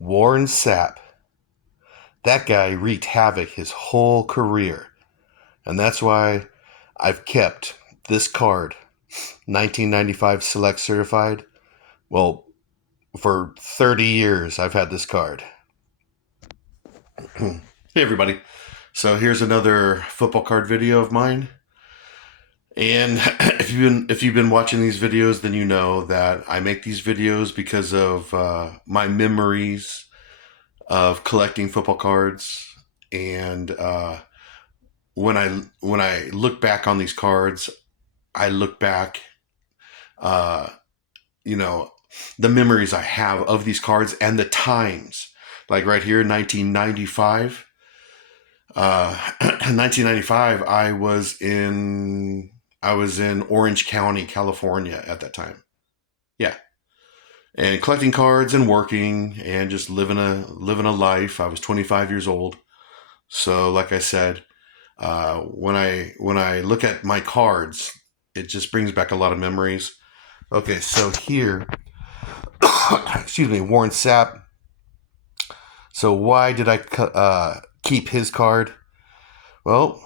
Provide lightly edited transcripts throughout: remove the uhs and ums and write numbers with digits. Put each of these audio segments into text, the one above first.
Warren Sapp. That guy wreaked havoc his whole career. And that's why I've kept this card, 1995 Select Certified. Well, for 30 years, I've had this card. Hey, everybody. So here's another football card video of mine. And if you've been watching these videos, then you know that I make these videos because of my memories of collecting football cards. And when I look back on these cards, I look back, uh, you know, the memories I have of these cards and the times. Like right here, 1995. 1995, I was in Orange County, California at that time. Yeah, and collecting cards and working and just living a life. I was 25 years old. So, like I said, when I look at my cards, it just brings back a lot of memories. Okay, so here, excuse me, Warren Sapp. So why did I keep his card? Well,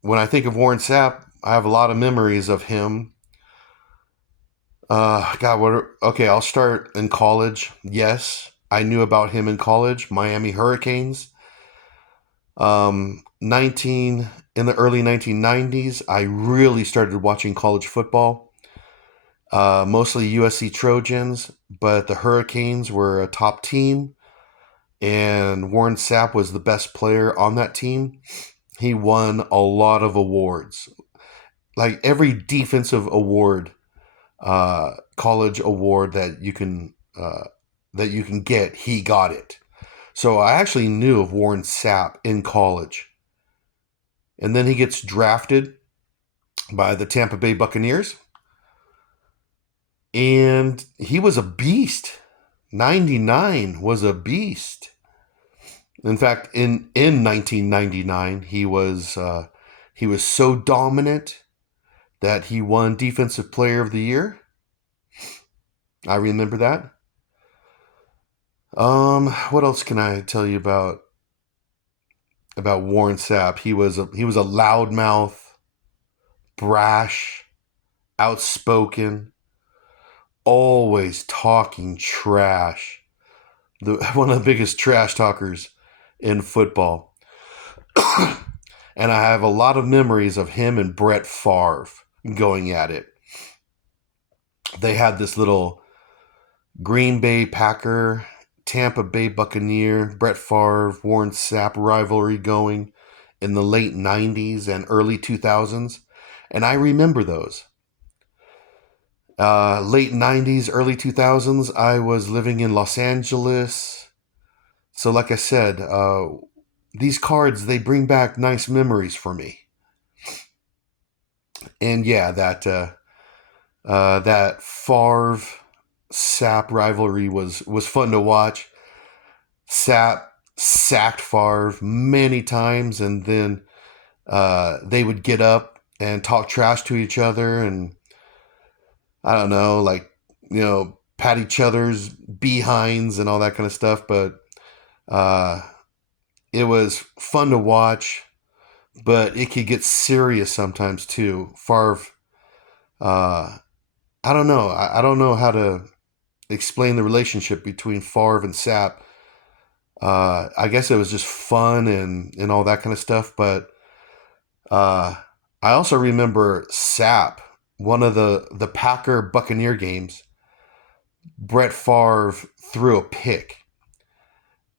when I think of Warren Sapp, I have a lot of memories of him. God, what? Okay, I'll start in college. Yes, I knew about him in college. Miami Hurricanes. 19 in the early 1990s, I really started watching college football. Mostly USC Trojans, but the Hurricanes were a top team, and Warren Sapp was the best player on that team. He won a lot of awards, like every defensive award, college award that you can get. He got it. So I actually knew of Warren Sapp in college. And then he gets drafted by the Tampa Bay Buccaneers. And he was a beast. 99 was a beast. In fact, in 1999, he was so dominant that he won Defensive Player of the Year. I remember that. What else can I tell you about Warren Sapp? He was a loudmouth, brash, outspoken, always talking trash. One of the biggest trash talkers in football. And I have a lot of memories of him and Brett Favre going at it. They had this little Green Bay Packer, Tampa Bay Buccaneer, Brett Favre, Warren Sapp rivalry going in the late 90s and early 2000s. And I remember those. Late 90s, early 2000s, I was living in Los Angeles. So like I said, these cards, they bring back nice memories for me. And yeah, that Favre Sapp rivalry was fun to watch. Sapp sacked Favre many times, and then they would get up and talk trash to each other, and I don't know, like, pat each other's behinds and all that kind of stuff. But it was fun to watch, but it could get serious sometimes too. Favre, I don't know. I don't know how to explain the relationship between Favre and Sapp. I guess it was just fun and all that kind of stuff. But I also remember Sapp, one of the Packer Buccaneer games. Brett Favre threw a pick.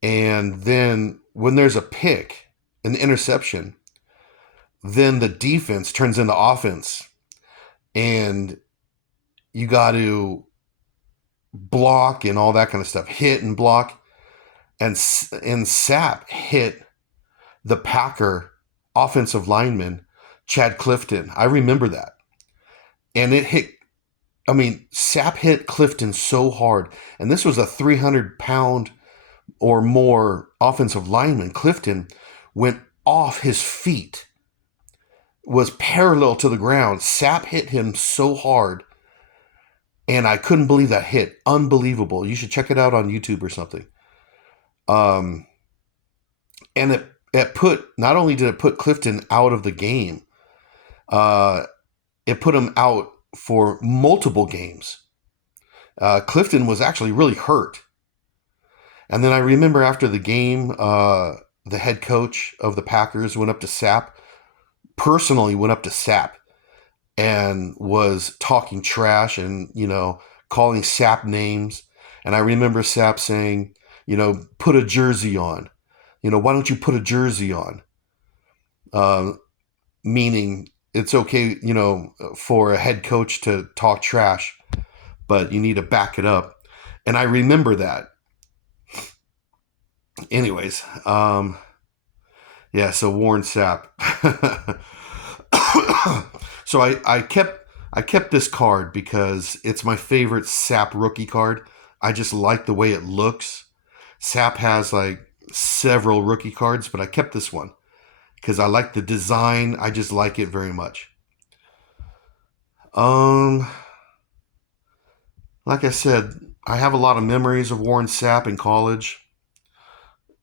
And then when there's a pick, an interception, then the defense turns into offense. And you got to block and all that kind of stuff, hit and block. And Sapp hit the Packer offensive lineman, Chad Clifton. I remember that. And Sapp hit Clifton so hard. And this was a 300-pound or more offensive lineman. Clifton went off his feet, was parallel to the ground. Sapp hit him so hard. And I couldn't believe that hit. Unbelievable. You should check it out on YouTube or something. Um, and it put, not only did it put Clifton out of the game, uh, it put him out for multiple games. Clifton was actually really hurt. And then I remember after the game, the head coach of the Packers went up to Sapp, personally went up to Sapp, and was talking trash and, calling Sapp names. And I remember Sapp saying, put a jersey on. Why don't you put a jersey on? Uh, Meaning it's okay, for a head coach to talk trash, but you need to back it up. And I remember that. Anyways, yeah, so Warren Sapp. So I kept this card because it's my favorite Sapp rookie card. I just like the way it looks. Sapp has like several rookie cards, but I kept this one because I like the design. I just like it very much. Um, like I said, I have a lot of memories of Warren Sapp in college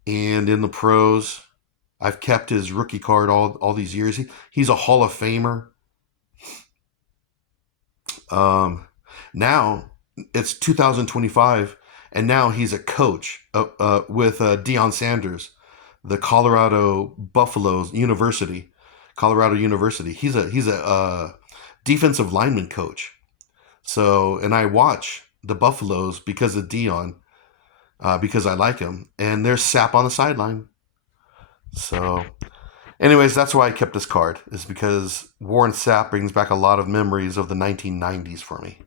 and in the pros. I've kept his rookie card all these years. He's a Hall of Famer. Um, Now it's 2025, and now he's a coach with Deion Sanders, the Colorado University. He's a defensive lineman coach. So, and I watch the Buffaloes because of Deion, because I like him, and there's Sapp on the sideline. So, anyways, that's why I kept this card, is because Warren Sapp brings back a lot of memories of the 1990s for me.